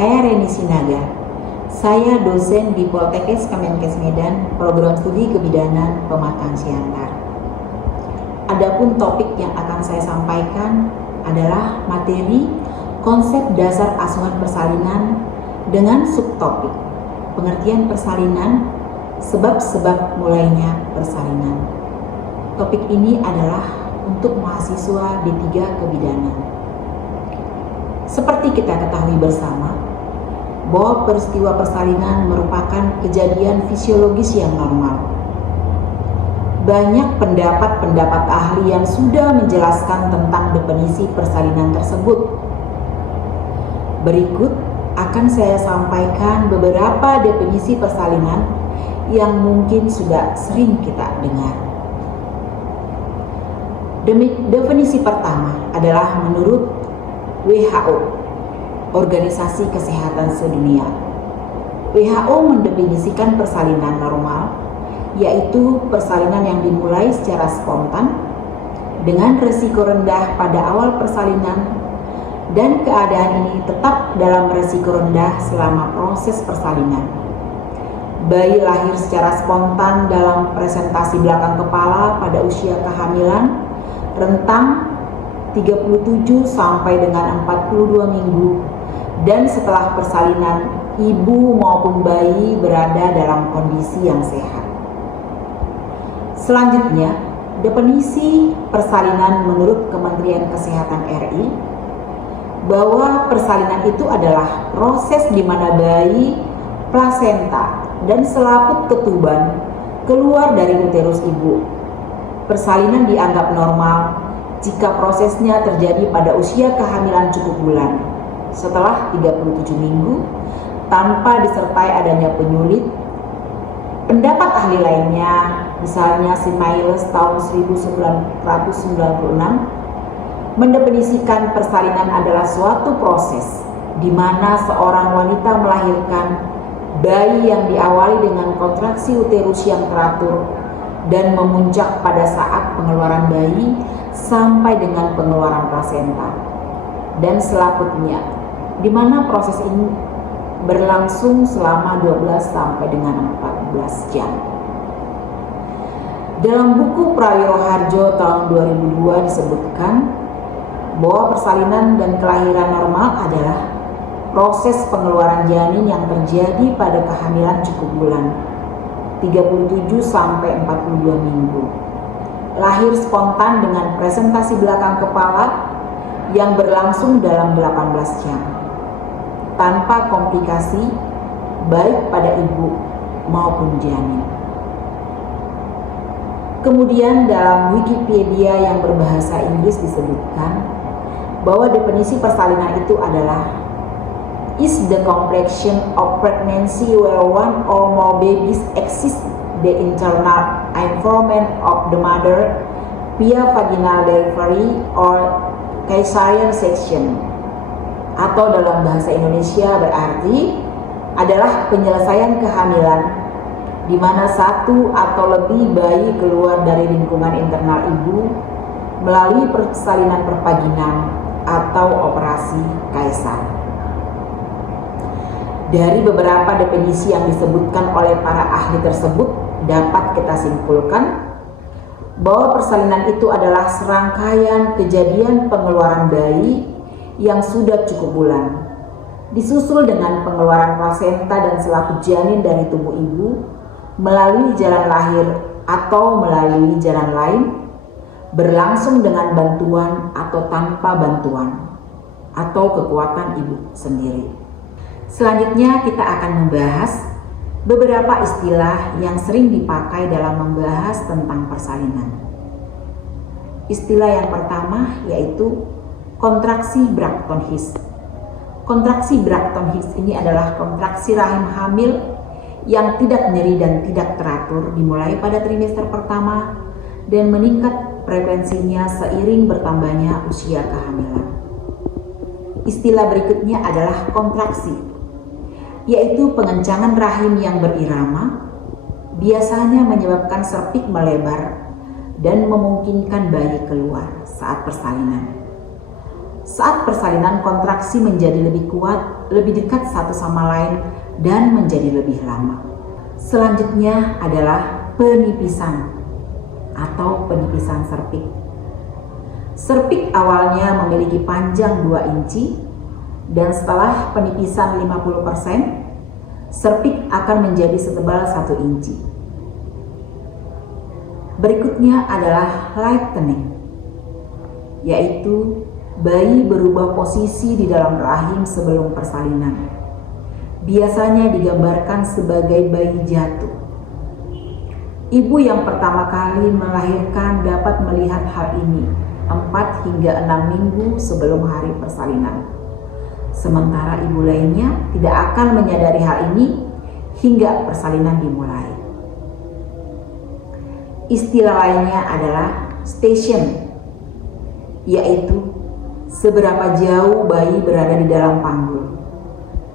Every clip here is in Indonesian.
Saya Reni Sinaga. Saya dosen di Poltekkes Kemenkes Medan, Program Studi Kebidanan Pematang Siantar. Adapun topik yang akan saya sampaikan adalah materi konsep dasar asuhan persalinan dengan subtopik pengertian persalinan, sebab-sebab mulainya persalinan. Topik ini adalah untuk mahasiswa D3 Kebidanan. Seperti kita ketahui bersama, bahwa peristiwa persalinan merupakan kejadian fisiologis yang normal. Banyak pendapat-pendapat ahli yang sudah menjelaskan tentang definisi persalinan tersebut. Berikut akan saya sampaikan beberapa definisi persalinan yang mungkin sudah sering kita dengar. Definisi pertama adalah menurut WHO, Organisasi Kesehatan Sedunia. WHO mendefinisikan persalinan normal, yaitu persalinan yang dimulai secara spontan dengan risiko rendah pada awal persalinan, dan keadaan ini tetap dalam risiko rendah selama proses persalinan. Bayi lahir secara spontan dalam presentasi belakang kepala pada usia kehamilan rentang 37 sampai dengan 42 minggu, dan setelah persalinan ibu maupun bayi berada dalam kondisi yang sehat. Selanjutnya, definisi persalinan menurut Kementerian Kesehatan RI, bahwa persalinan itu adalah proses di mana bayi, plasenta, dan selaput ketuban keluar dari uterus ibu. Persalinan dianggap normal jika prosesnya terjadi pada usia kehamilan cukup bulan, setelah 37 minggu, tanpa disertai adanya penyulit. Pendapat ahli lainnya, misalnya Miles tahun 1996, mendefinisikan persalinan adalah suatu proses di mana seorang wanita melahirkan bayi yang diawali dengan kontraksi uterus yang teratur dan memuncak pada saat pengeluaran bayi sampai dengan pengeluaran plasenta dan selaputnya, di mana proses ini berlangsung selama 12 sampai dengan 14 jam. Dalam buku Prawiro Harjo tahun 2002 disebutkan bahwa persalinan dan kelahiran normal adalah proses pengeluaran janin yang terjadi pada kehamilan cukup bulan 37 sampai 42 minggu. Lahir spontan dengan presentasi belakang kepala yang berlangsung dalam 18 jam tanpa komplikasi baik pada ibu maupun janin. Kemudian dalam Wikipedia yang berbahasa Inggris disebutkan bahwa definisi persalinan itu adalah is the completion of pregnancy where one or more babies exist the internal environment of the mother via vaginal delivery or caesarean section, atau dalam bahasa Indonesia berarti adalah penyelesaian kehamilan di mana satu atau lebih bayi keluar dari lingkungan internal ibu melalui persalinan pervaginam atau operasi kaisar. Dari beberapa definisi yang disebutkan oleh para ahli tersebut, dapat kita simpulkan bahwa persalinan itu adalah serangkaian kejadian pengeluaran bayi yang sudah cukup bulan, disusul dengan pengeluaran plasenta dan selaput janin dari tubuh ibu melalui jalan lahir atau melalui jalan lain, berlangsung dengan bantuan atau tanpa bantuan atau kekuatan ibu sendiri. Selanjutnya kita akan membahas beberapa istilah yang sering dipakai dalam membahas tentang persalinan. Istilah yang pertama yaitu kontraksi Braxton Hicks. Kontraksi Braxton Hicks ini adalah kontraksi rahim hamil yang tidak nyeri dan tidak teratur dimulai pada trimester pertama dan meningkat frekuensinya seiring bertambahnya usia kehamilan. Istilah berikutnya adalah kontraksi, yaitu pengencangan rahim yang berirama, biasanya menyebabkan cervix melebar dan memungkinkan bayi keluar saat persalinan. Saat persalinan, kontraksi menjadi lebih kuat, lebih dekat satu sama lain, dan menjadi lebih lama. Selanjutnya adalah penipisan atau penipisan cervix. Cervix awalnya memiliki panjang 2 inci, dan setelah penipisan 50%, cervix akan menjadi setebal 1 inci. Berikutnya adalah lightening, yaitu bayi berubah posisi di dalam rahim sebelum persalinan. Biasanya digambarkan sebagai bayi jatuh. Ibu yang pertama kali melahirkan dapat melihat hal ini 4 hingga 6 minggu sebelum hari persalinan. Sementara ibu lainnya tidak akan menyadari hal ini hingga persalinan dimulai. Istilah lainnya adalah station, yaitu seberapa jauh bayi berada di dalam panggul,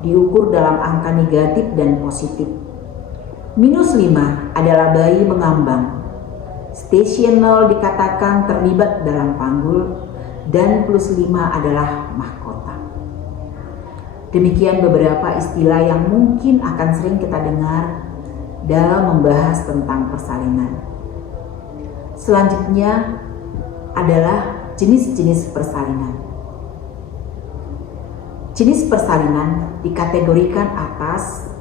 diukur dalam angka negatif dan positif. -5 adalah bayi mengambang. Station 0 dikatakan terlibat dalam panggul, dan +5 adalah mahkota. Demikian beberapa istilah yang mungkin akan sering kita dengar dalam membahas tentang persalinan. Selanjutnya adalah jenis-jenis persalinan. Jenis persalinan dikategorikan atas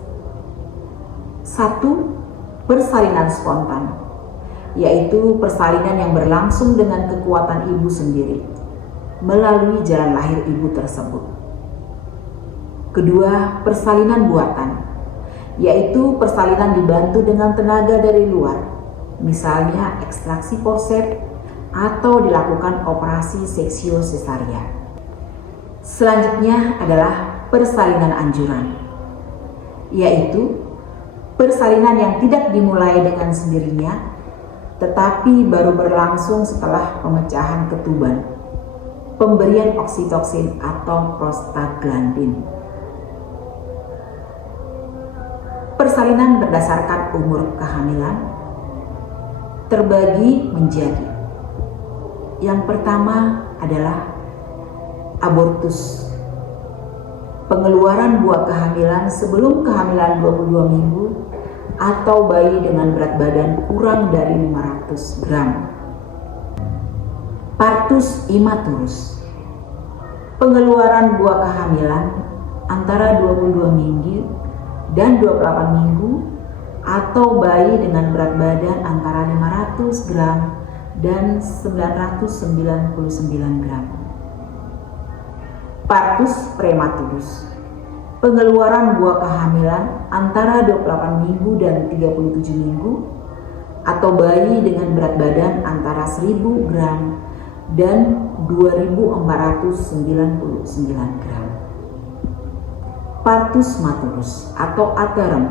1. Persalinan spontan, yaitu persalinan yang berlangsung dengan kekuatan ibu sendiri melalui jalan lahir ibu tersebut. Kedua, persalinan buatan, yaitu persalinan dibantu dengan tenaga dari luar, misalnya ekstraksi forceps atau dilakukan operasi seksio sesaria. Selanjutnya adalah persalinan anjuran, yaitu persalinan yang tidak dimulai dengan sendirinya, tetapi baru berlangsung setelah pemecahan ketuban, pemberian oksitoksin atau prostaglandin. Persalinan berdasarkan umur kehamilan terbagi menjadi: yang pertama adalah abortus, pengeluaran buah kehamilan sebelum kehamilan 22 minggu atau bayi dengan berat badan kurang dari 500 gram. Partus imaturus, pengeluaran buah kehamilan antara 22 minggu dan 28 minggu atau bayi dengan berat badan antara 500 gram dan 999 gram. Partus prematurus, pengeluaran buah kehamilan antara 28 minggu dan 37 minggu atau bayi dengan berat badan antara 1000 gram dan 2499 gram. Partus maturus atau aterem,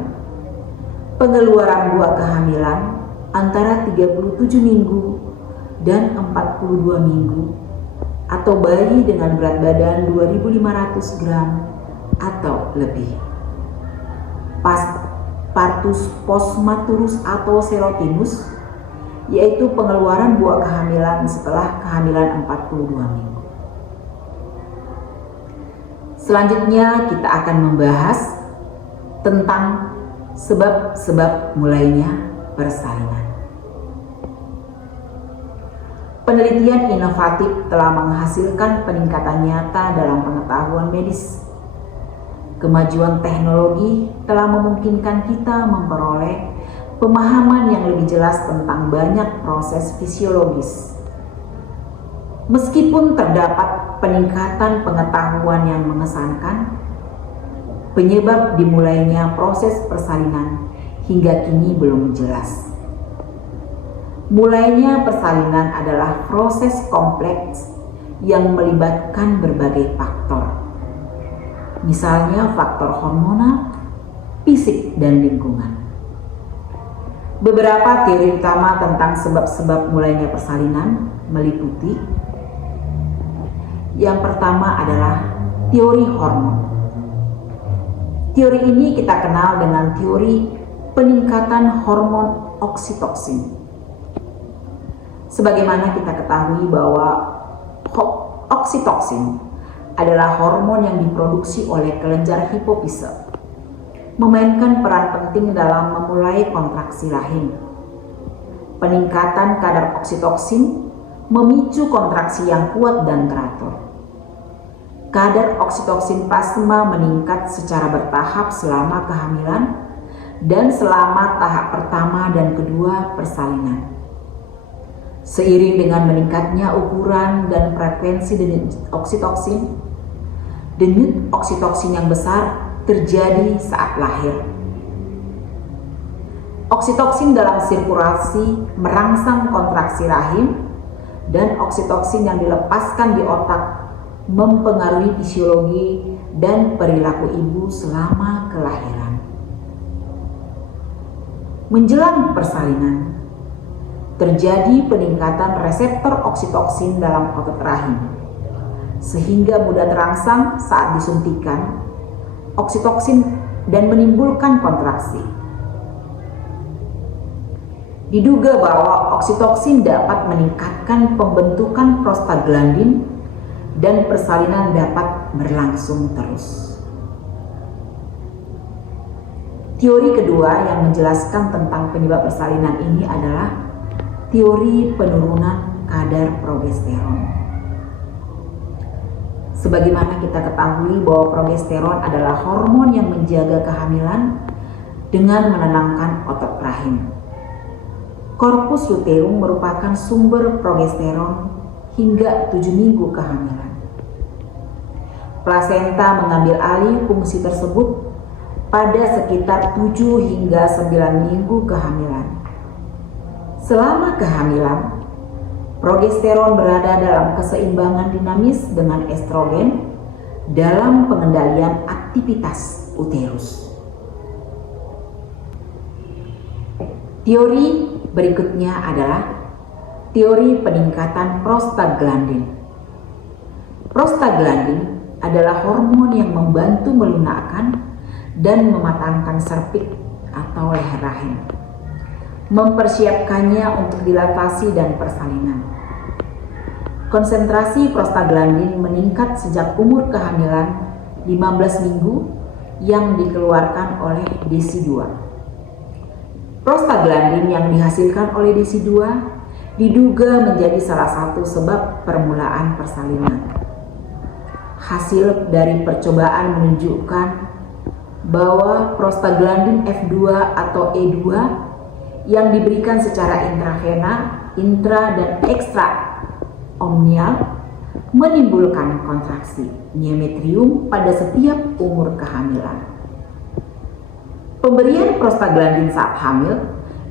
pengeluaran buah kehamilan antara 37 minggu dan 42 minggu atau bayi dengan berat badan 2500 gram atau lebih. Partus postmaturus atau serotinus, yaitu pengeluaran buah kehamilan setelah kehamilan 42 minggu. Selanjutnya kita akan membahas tentang sebab-sebab mulainya persalinan. Penelitian inovatif telah menghasilkan peningkatan nyata dalam pengetahuan medis. Kemajuan teknologi telah memungkinkan kita memperoleh pemahaman yang lebih jelas tentang banyak proses fisiologis. Meskipun terdapat peningkatan pengetahuan yang mengesankan, penyebab dimulainya proses persalinan hingga kini belum jelas. Mulainya persalinan adalah proses kompleks yang melibatkan berbagai faktor. Misalnya faktor hormonal, fisik, dan lingkungan. Beberapa teori utama tentang sebab-sebab mulainya persalinan meliputi: yang pertama adalah teori hormon. Teori ini kita kenal dengan teori peningkatan hormon oksitoksin. Sebagaimana kita ketahui bahwa oksitoksin adalah hormon yang diproduksi oleh kelenjar hipofise, memainkan peran penting dalam memulai kontraksi rahim. Peningkatan kadar oksitoksin memicu kontraksi yang kuat dan teratur. Kadar oksitoksin plasma meningkat secara bertahap selama kehamilan dan selama tahap pertama dan kedua persalinan. Seiring dengan meningkatnya ukuran dan frekuensi denyut oksitoksin yang besar terjadi saat lahir. Oksitoksin dalam sirkulasi merangsang kontraksi rahim, dan oksitoksin yang dilepaskan di otak mempengaruhi fisiologi dan perilaku ibu selama kelahiran. Menjelang persalinan, terjadi peningkatan reseptor oksitoksin dalam otot rahim, sehingga mudah terangsang saat disuntikan oksitoksin dan menimbulkan kontraksi. Diduga bahwa oksitoksin dapat meningkatkan pembentukan prostaglandin dan persalinan dapat berlangsung terus. Teori kedua yang menjelaskan tentang penyebab persalinan ini adalah teori penurunan kadar progesteron. Sebagaimana kita ketahui bahwa progesteron adalah hormon yang menjaga kehamilan dengan menenangkan otot rahim. Korpus luteum merupakan sumber progesteron hingga 7 minggu kehamilan. Plasenta mengambil alih fungsi tersebut pada sekitar 7 hingga 9 minggu kehamilan. Selama kehamilan, progesteron berada dalam keseimbangan dinamis dengan estrogen dalam pengendalian aktivitas uterus. Teori berikutnya adalah teori peningkatan prostaglandin. Prostaglandin adalah hormon yang membantu melunakkan dan mematangkan serviks atau leher rahim, mempersiapkannya untuk dilatasi dan persalinan. Konsentrasi prostaglandin meningkat sejak umur kehamilan 15 minggu yang dikeluarkan oleh DESI2. Prostaglandin yang dihasilkan oleh DESI2 diduga menjadi salah satu sebab permulaan persalinan. Hasil dari percobaan menunjukkan bahwa prostaglandin F2 atau E2 yang diberikan secara intravena, intra dan ekstra omnial menimbulkan kontraksi miometrium pada setiap umur kehamilan. Pemberian prostaglandin saat hamil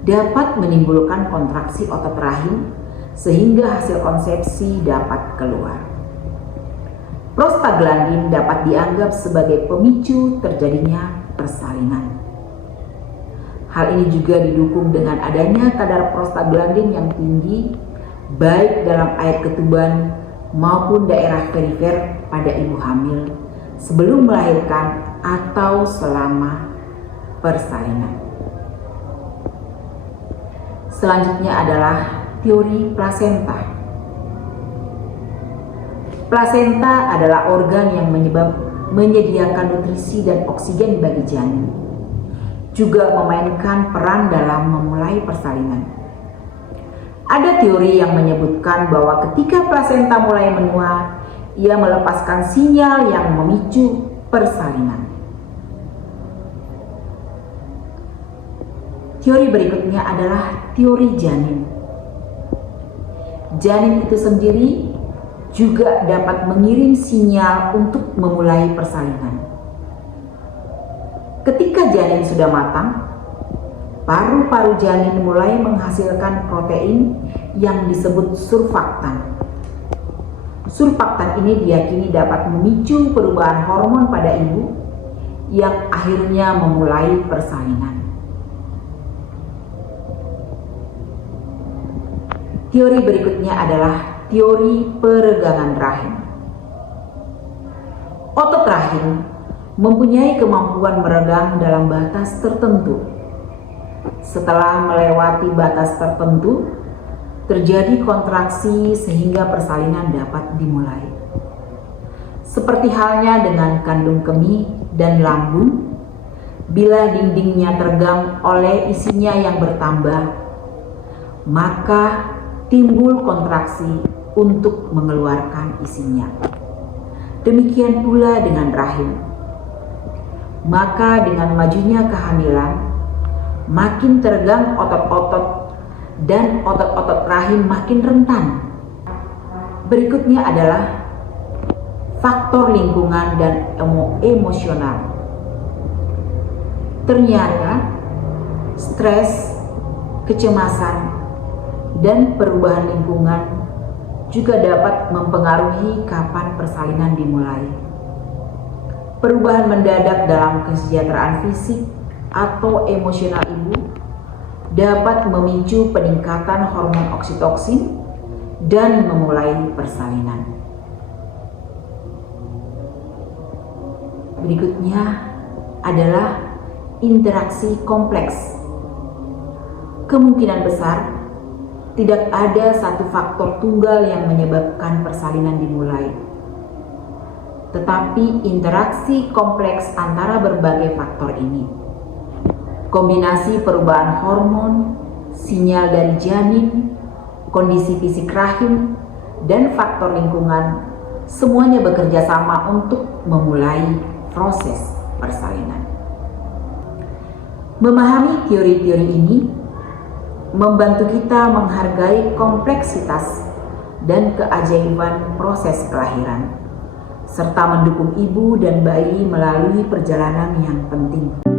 dapat menimbulkan kontraksi otot rahim sehingga hasil konsepsi dapat keluar. Prostaglandin dapat dianggap sebagai pemicu terjadinya persalinan. Hal ini juga didukung dengan adanya kadar prostaglandin yang tinggi baik dalam air ketuban maupun daerah perifer pada ibu hamil sebelum melahirkan atau selama persalinan. Selanjutnya adalah teori plasenta. Plasenta adalah organ yang menyediakan nutrisi dan oksigen bagi janin, juga memainkan peran dalam memulai persalinan. Ada teori yang menyebutkan bahwa ketika plasenta mulai menua, ia melepaskan sinyal yang memicu persalinan. Teori berikutnya adalah teori janin. Janin itu sendiri juga dapat mengirim sinyal untuk memulai persalinan. Ketika janin sudah matang, paru-paru janin mulai menghasilkan protein yang disebut surfaktan. Surfaktan ini diyakini dapat memicu perubahan hormon pada ibu yang akhirnya memulai persalinan. Teori berikutnya adalah teori peregangan rahim. Otot rahim mempunyai kemampuan meregang dalam batas tertentu. Setelah melewati batas tertentu, terjadi kontraksi sehingga persalinan dapat dimulai. Seperti halnya dengan kandung kemih dan lambung, bila dindingnya tergang oleh isinya yang bertambah, maka timbul kontraksi untuk mengeluarkan isinya. Demikian pula dengan rahim. Maka dengan majunya kehamilan, makin tergang otot-otot dan otot-otot rahim makin rentan. Berikutnya adalah faktor lingkungan dan emosional. Ternyata stres, kecemasan, dan perubahan lingkungan juga dapat mempengaruhi kapan persalinan dimulai. Perubahan mendadak dalam kesejahteraan fisik atau emosional ibu dapat memicu peningkatan hormon oksitoksin dan memulai persalinan. Berikutnya adalah interaksi kompleks. Kemungkinan besar tidak ada satu faktor tunggal yang menyebabkan persalinan dimulai, tetapi interaksi kompleks antara berbagai faktor ini. Kombinasi perubahan hormon, sinyal dari janin, kondisi fisik rahim, dan faktor lingkungan semuanya bekerja sama untuk memulai proses persalinan. Memahami teori-teori ini membantu kita menghargai kompleksitas dan keajaiban proses kelahiran, serta mendukung ibu dan bayi melalui perjalanan yang penting.